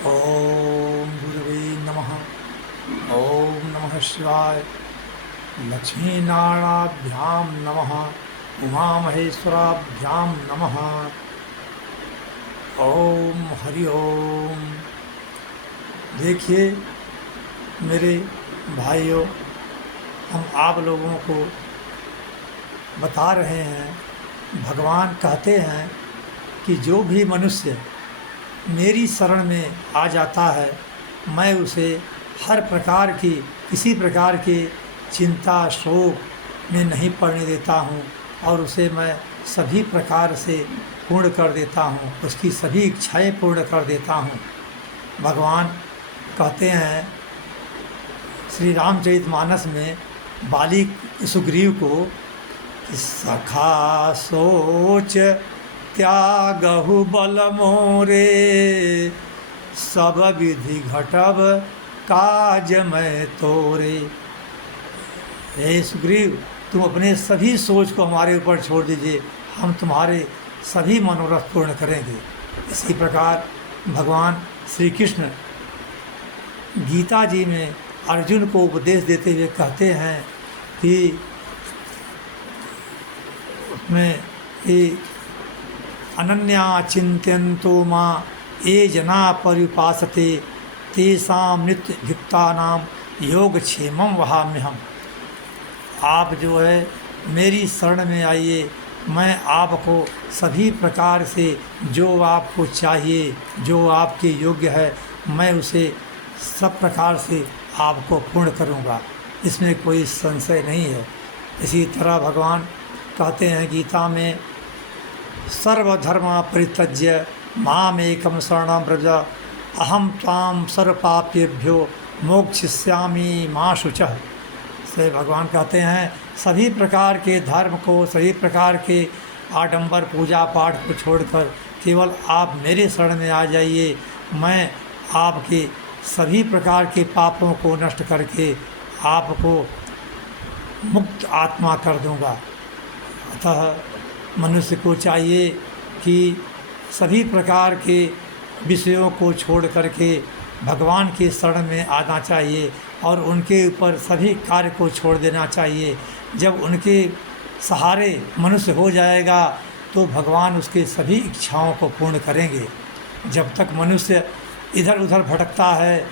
ओम गुरुवे नमः। ओम नमः शिवाय। लक्ष्मीनारायणाभ्यां नमः। उमामहेश्वराभ्यां नमः। ओम हरि ओम। देखिए मेरे भाइयों, हम आप लोगों को बता रहे हैं, भगवान कहते हैं कि जो भी मनुष्य मेरी शरण में आ जाता है, मैं उसे हर प्रकार की, किसी प्रकार की चिंता शोक में नहीं पड़ने देता हूँ और उसे मैं सभी प्रकार से पूर्ण कर देता हूँ, उसकी सभी इच्छाएं पूर्ण कर देता हूँ। भगवान कहते हैं श्री रामचरितमानस में बाली सुग्रीव को कि सखा सोच त्यागहु बल मोरे, सब विधि घटब काज मैं तोरे। हे सुग्रीव, तुम अपने सभी सोच को हमारे ऊपर छोड़ दीजिए, हम तुम्हारे सभी मनोरथ पूर्ण करेंगे। इसी प्रकार भगवान श्री कृष्ण गीता जी में अर्जुन को उपदेश देते हुए कहते हैं कि उसमें कि अनन्या चिंत्यन्तो मां ये जना पर्युपासते तेषां नित्ययुक्तानां योगक्षेमं वहाम्यहम्। आप जो है मेरी शरण में आइए, मैं आपको सभी प्रकार से जो आपको चाहिए, जो आपके योग्य है, मैं उसे सब प्रकार से आपको पूर्ण करूँगा, इसमें कोई संशय नहीं है। इसी तरह भगवान कहते हैं गीता में सर्वधर्मा परित्यज्य मामेकं शरणं व्रज अहम त्वां सर्वपापेभ्यो मोक्षयिष्यामि मा शुचः। से भगवान कहते हैं सभी प्रकार के धर्म को, सभी प्रकार के आडंबर पूजा पाठ को छोड़कर केवल आप मेरे शरण में आ जाइए, मैं आपके सभी प्रकार के पापों को नष्ट करके आपको मुक्त आत्मा कर दूंगा। अतः मनुष्य को चाहिए कि सभी प्रकार के विषयों को छोड़ करके भगवान के शरण में आना चाहिए और उनके ऊपर सभी कार्य को छोड़ देना चाहिए। जब उनके सहारे मनुष्य हो जाएगा तो भगवान उसके सभी इच्छाओं को पूर्ण करेंगे। जब तक मनुष्य इधर उधर भटकता है,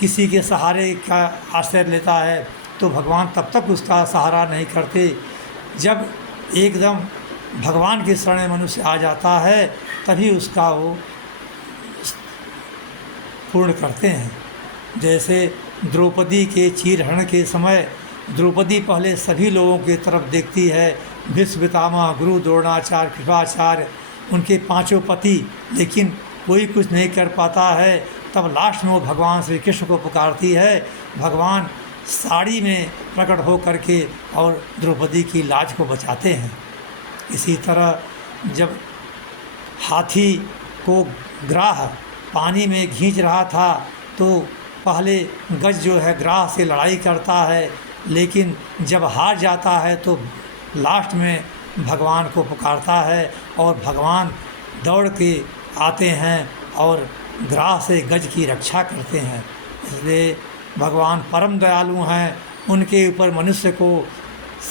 किसी के सहारे का आश्रय लेता है, तो भगवान तब तक उसका सहारा नहीं करते। जब एकदम भगवान के शरण में मनुष्य आ जाता है तभी उसका वो पूर्ण करते हैं। जैसे द्रौपदी के चीरहरण के समय द्रौपदी पहले सभी लोगों की तरफ देखती है, भीष्म पितामह, गुरु द्रोणाचार्य, कृपाचार्य, उनके पांचों पति, लेकिन कोई कुछ नहीं कर पाता है। तब लास्ट में वो भगवान श्री कृष्ण को पुकारती है। भगवान साड़ी में प्रकट हो करके और द्रौपदी की लाज को बचाते हैं। इसी तरह जब हाथी को ग्राह पानी में खींच रहा था तो पहले गज जो है ग्राह से लड़ाई करता है, लेकिन जब हार जाता है तो लास्ट में भगवान को पुकारता है और भगवान दौड़ के आते हैं और ग्राह से गज की रक्षा करते हैं। इसलिए भगवान परम दयालु हैं, उनके ऊपर मनुष्य को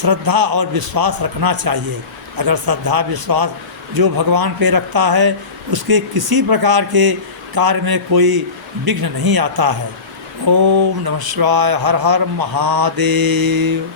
श्रद्धा और विश्वास रखना चाहिए। अगर श्रद्धा विश्वास जो भगवान पे रखता है उसके किसी प्रकार के कार्य में कोई विघ्न नहीं आता है। ओम नमः शिवाय। हर हर महादेव।